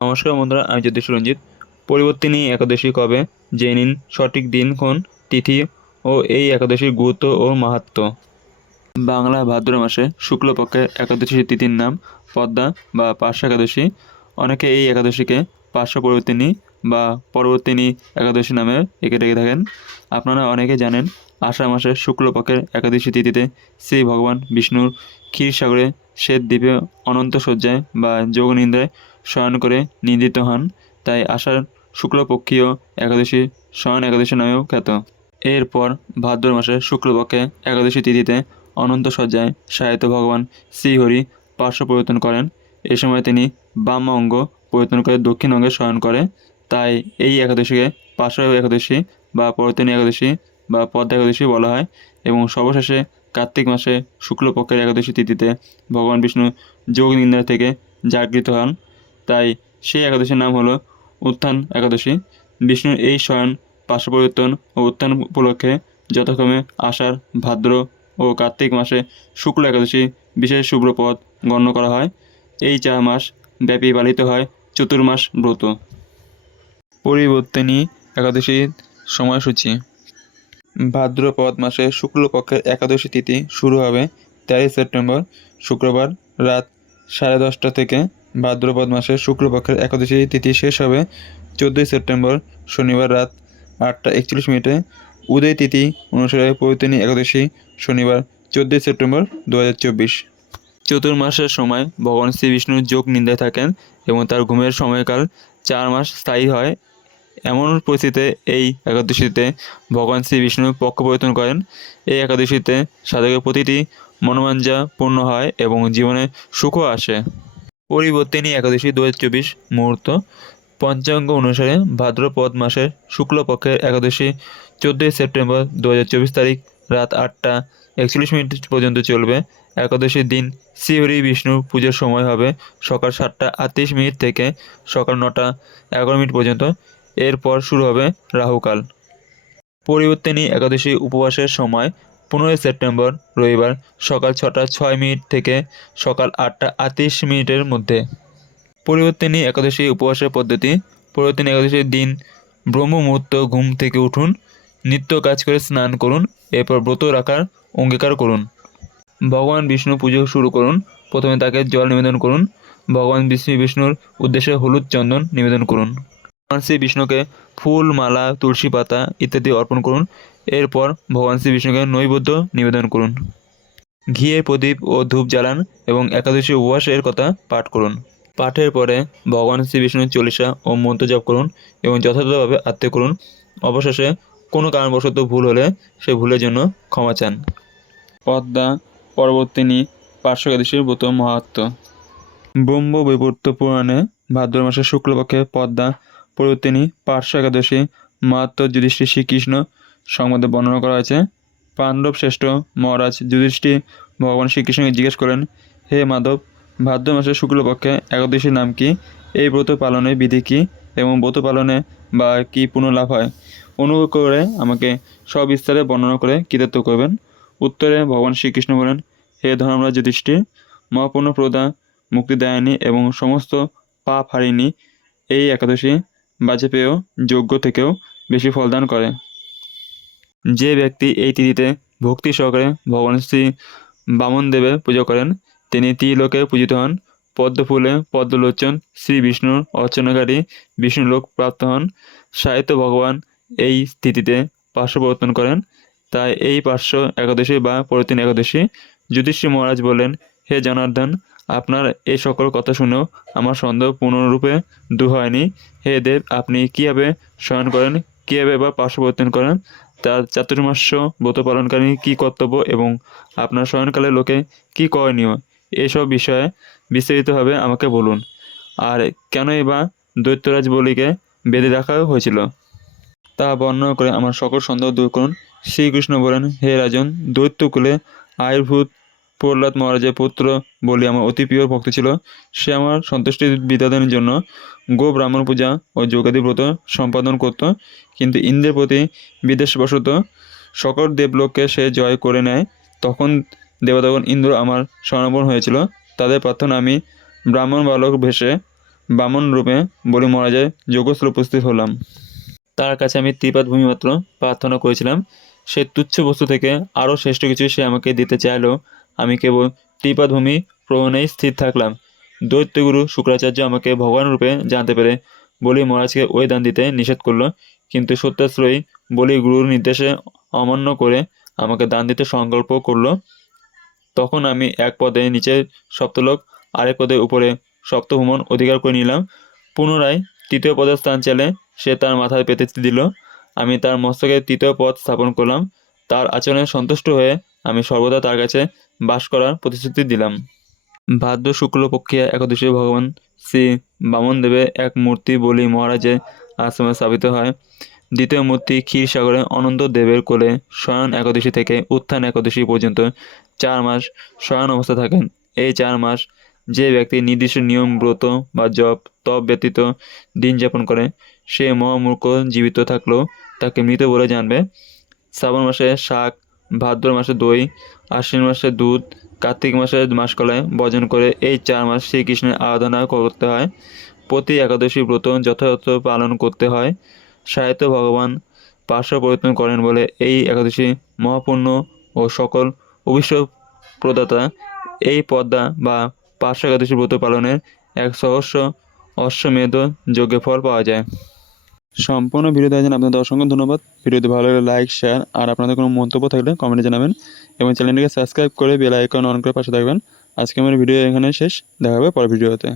নমস্কার বন্ধুরা, আমি জ্যোতিষ রঞ্জিত। পরিবর্তিনী একাদশী কবে জেনে নিন সঠিক দিনক্ষণ, তিথি ও এই একাদশীর গুরুত্ব ও মাহাত্ম্য। বাংলা ভাদ্র মাসে শুক্লপক্ষের একাদশী তিথির নাম পদ্মা বা পার্শ্ব একাদশী। অনেকে এই একাদশীকে পার্শ্ব পরিবর্তিনী বা পরবর্তিনী একাদশী নামে এঁকে ডেকে থাকেন। আপনারা অনেকে জানেন, আষাঢ় মাসের শুক্লপক্ষের একাদশী তিথিতে শ্রী ভগবান বিষ্ণুর ক্ষীরসাগরে শ্বেত দ্বীপে অনন্ত শয্যায় বা যোগনিদ্রায় শয়ন করে নিদ্রিত হন, তাই আষাঢ় শুক্লপক্ষীয় একাদশী শয়ন একাদশী নামেও খ্যাত। এরপর ভাদ্র মাসের শুক্লপক্ষে একাদশী তিথিতে অনন্ত শয্যায় শায়িত ভগবান শ্রীহরি পার্শ্ব পরিবর্তন করেন। এ সময় তিনি বাম অঙ্গ পরিবর্তন করে দক্ষিণ অঙ্গে শয়ন করে, তাই এই একাদশীকে পার্শ্ব একাদশী বা পরিবর্তনী একাদশী বা পদ্মা একাদশী বলা হয়। এবং সর্বশেষে কার্তিক মাসে শুক্লপক্ষের একাদশী তিথিতে ভগবান বিষ্ণু যোগ নিদ্রা থেকে জাগৃত হন, তাই সেই একাদশীর নাম হলো উত্থান একাদশী। বিষ্ণুর এই শয়ন, পার্শ্ব পরিবর্তন ও উত্থান উপলক্ষে যথাক্রমে আষাঢ়, ভাদ্র ও কার্তিক মাসে শুক্ল একাদশী বিশেষ শুভ্রপদ গণ্য করা হয়। এই 4 মাস ব্যাপী পালিত হয় চতুর্মাস ব্রত। পরিবর্তিনী একাদশীর সময়সূচি। ভাদ্রপদ মাসে শুক্লপক্ষের একাদশী তিথি শুরু হবে 13 সেপ্টেম্বর শুক্রবার রাত 10:30 থেকে। ভাদ্রপদ মাসে শুক্লপক্ষের একাদশী তিথি শেষ হবে 14 সেপ্টেম্বর শনিবার রাত 8:41। উদয় তিথি অনুসারে পরিবর্তিনী একাদশী শনিবার 14 সেপ্টেম্বর 2024। চতুর্মাসের সময় ভগবান শ্রী বিষ্ণু যোগ নিদ্রায় থাকেন এবং তার ঘুমের সময়কাল 4 মাস স্থায়ী হয়। এমন পরিস্থিতিতে এই একাদশীতে ভগবান শ্রী বিষ্ণু পক্ষ পরিবর্তন করেন। এই একাদশীতে সাধকের প্রতিটি মনোবাঞ্ছা পূর্ণ হয় এবং জীবনে সুখও আসে। পরিবর্তিনী একাদশী 2024 মুহূর্ত। পঞ্চাঙ্গ অনুসারে ভাদ্রপদ মাসের শুক্লপক্ষের একাদশী 14 সেপ্টেম্বর 2024 তারিখ রাত 8:41 পর্যন্ত চলবে। একাদশীর দিন শ্রীহরি বিষ্ণু পুজোর সময় হবে সকাল 7:38 থেকে সকাল 9:11 পর্যন্ত। এরপর শুরু হবে রাহুকাল। পরিবর্তিনী একাদশী উপবাসের সময় 15 সেপ্টেম্বর রবিবার সকাল 6:06 থেকে সকাল 8:38 মধ্যে। পরিবর্তিনী একাদশী উপবাসের পদ্ধতি। পরিবর্তিনী একাদশীর দিন ব্রহ্ম মুহূর্ত ঘুম থেকে উঠুন, নিত্য কাজ করে স্নান করুন, এরপর ব্রত রাখার অঙ্গীকার করুন। ভগবান বিষ্ণু পুজো শুরু করুন। প্রথমে তাকে জল নিবেদন করুন। ভগবান বিষ্ণুর উদ্দেশ্যে হলুদ চন্দন নিবেদন করুন। ভগবান শ্রী বিষ্ণুকে ফুল, মালা, তুলসী পাতা ইত্যাদি অর্পণ করুন। এরপর ভগবান শ্রী বিষ্ণুকে নৈবেদ্য নিবেদন করুন। ঘিয়ের প্রদীপ ও ধূপ জ্বালান এবং একাদশী উপবাসের কথা পাঠ করুন। পাঠের পরে ভগবান শ্রী বিষ্ণুর চল্লিশা ও মন্ত্র জপ করুন এবং যথাযথভাবে আত্মীয় করুন। অবশেষে কোনো কারণবশত ভুল হলে সে ভুলের জন্য ক্ষমা চান। পদ্মা পরবর্তিনী পার্শ্ব একাদশীর ব্রত মাহাত্ম্য। ব্রহ্ম বৈবর্ত পুরাণে ভাদ্র মাসের শুক্লপক্ষে পদ্মা পরবর্তিনী পার্শ্ব একাদশী মাহাত্ম্য যুধিষ্ঠির শ্রীকৃষ্ণ সংবাদে বর্ণনা করা হয়েছে। পাণ্ডব শ্রেষ্ঠ মহারাজ যুধিষ্ঠির ভগবান শ্রীকৃষ্ণকে জিজ্ঞেস করেন, হে মাধব, ভাদ্র মাসের শুক্লপক্ষে একাদশীর নাম কি? এই ব্রত পালনের বিধি কী এবং ব্রত পালনে বা কী পুণ্যলাভ হয়? অনুগ্রহ করে আমাকে সবিস্তারে বর্ণনা করে কৃতার্থ করবেন। উত্তরে ভগবান শ্রীকৃষ্ণ বলেন, হে ধর্মরাজ যুধিষ্ঠির, মহাপুণ্য প্রদা, মুক্তিদায়িনী এবং সমস্ত পাপ হারিণী এই একাদশী বাজপেয় যজ্ঞ থেকেও বেশি ফলদান করে। যে ব্যক্তি এই তিথিতে ভক্তি সহকারে ভগবান শ্রী বামনদেবের পুজো করেন, তিনি ত্রিলোকে পূজিত হন। পদ্মফুলে পদ্মলোচন শ্রী বিষ্ণুর অর্চনাকারী বিষ্ণুলোক প্রাপ্ত হন। সাহিত্য ভগবান এই তিথিতে পার্শ্ব প্রবর্তন করেন, তাই এই পার্শ্ব একাদশী বা পরিবর্তিনী একাদশী। যুধিষ্ঠির মহারাজ বললেন, হে জনার্দন, আপনার এই সকল কথা শুনেও আমার সন্দেহ পূর্ণরূপে দূর হয়নি। হে দেব, আপনি কীভাবে শয়ন করেন, কীভাবে বা পার্শ্ব প্রবর্তন করেন, তার চাতুর্মাস্য ব্রত পালনকারী কী কর্তব্য এবং আপনার শয়নকালে লোকে কী করণীয়, এসব বিষয়ে বিস্তারিতভাবে আমাকে বলুন। আর কেনই বা দৈত্যরাজ বলিকে বেঁধে রাখা হয়েছিল, তা বর্ণনা করে আমার সকল সন্দেহ দূর করুন। শ্রীকৃষ্ণ বলেন, হে রাজন, দৈত্যকুলে আবির্ভূত প্রহ্লাদ মহারাজের পুত্র বলি আমার অতি প্রিয় ভক্ত ছিল। সে আমার সন্তুষ্টি বিধানের জন্য গো ব্রাহ্মণ পূজা ও যোগাদি ব্রত সম্পাদন করত, কিন্তু ইন্দ্রের প্রতি বিদ্বেষবশত সকল দেবলোককে সে জয় করে নেয়। তখন দেবতাগণ ইন্দ্র আমার শরণাপন্ন হয়েছিল। তাদের প্রার্থনা আমি ব্রাহ্মণ বালক ভেসে বামন রূপে বলি মহারাজের যোগস্থলে উপস্থিত হলাম। তার কাছে আমি ত্রিপাদ ভূমি মাত্র প্রার্থনা করেছিলাম। সে তুচ্ছ বস্তু থেকে আরও শ্রেষ্ঠ কিছু সে আমাকে দিতে চাইলেও আমি কেবল ত্রিপাদ ভূমি প্রণয়েই স্থির থাকলাম। দৈত্যগুরু শুক্রাচার্য আমাকে ভগবান রূপে জানতে পেরে বলি মহারাজকে ওই দান দিতে নিষেধ করলো, কিন্তু সত্যাশ্রয়ী বলি গুরুর নির্দেশে অমান্য করে আমাকে দান দিতে সংকল্প করলো। তখন আমি এক পদে নিচে সপ্তলোক, আরেক পদে উপরে সপ্তভুবন অধিকার করে নিলাম। পুনরায় তৃতীয় পদের স্থান চাইলে সে তার মাথায় পেতে দিল। আমি তার মস্তকে তৃতীয় পদ স্থাপন করলাম। তার আচরণে সন্তুষ্ট হয়ে আমি সর্বদা তার কাছে বাস করার প্রতিশ্রুতি দিলাম। ভাদ্র শুক্লপক্ষিয়া একাদশী ভগবান শ্রী বামনদেবের এক মূর্তি বলি মহারাজের আশ্রমে স্থাপিত হয়। দ্বিতীয় মূর্তি ক্ষীরসাগরে অনন্ত দেবের কোলে শয়ন একাদশী থেকে উত্থান একাদশী পর্যন্ত 4 মাস শয়ন অবস্থা থাকেন। এই 4 মাস যে ব্যক্তি নির্দিষ্ট নিয়ম ব্রত বা জপ তপ ব্যতীত দিন যাপন করে, সে মহামূর্খ জীবিত থাকলেও তাকে মৃত বলে জানবে। শ্রাবণ মাসে শাক, ভাদ্র মাসে দই, আশ্বিন মাসে দুধ, কার্তিক মাসে মাসকলাই বর্জন করে এই 4 মাস শ্রীকৃষ্ণের আরাধনা করতে হয়। প্রতি একাদশী ব্রত যথাযথ পালন করতে হয়। সাহিত্য ভগবান পার্শ্ব পরিবর্তন করেন বলে এই একাদশী মহাপূর্ণ ও সকল অভিষ্ট প্রদাতা। এই পদ্মা বা পার্শ্ব একাদশী ব্রত পালনের 1 সহস্র অশ্বমেধ যজ্ঞের ফল পাওয়া যায়। সম্পূর্ণ ভিডিও দেখার জন্য আপনাদের অসংখ্য ধন্যবাদ। ভিডিওটি ভালো লাগলে লাইক, শেয়ার আর আপনাদের কোনো মন্তব্য থাকলে কমেন্টে জানাবেন এবং চ্যানেলটিকে সাবস্ক্রাইব করে বেল আইকন অন করে পাশে থাকবেন। আজকে আমার ভিডিও এখানে শেষ, দেখা হবে পরের ভিডিওতে।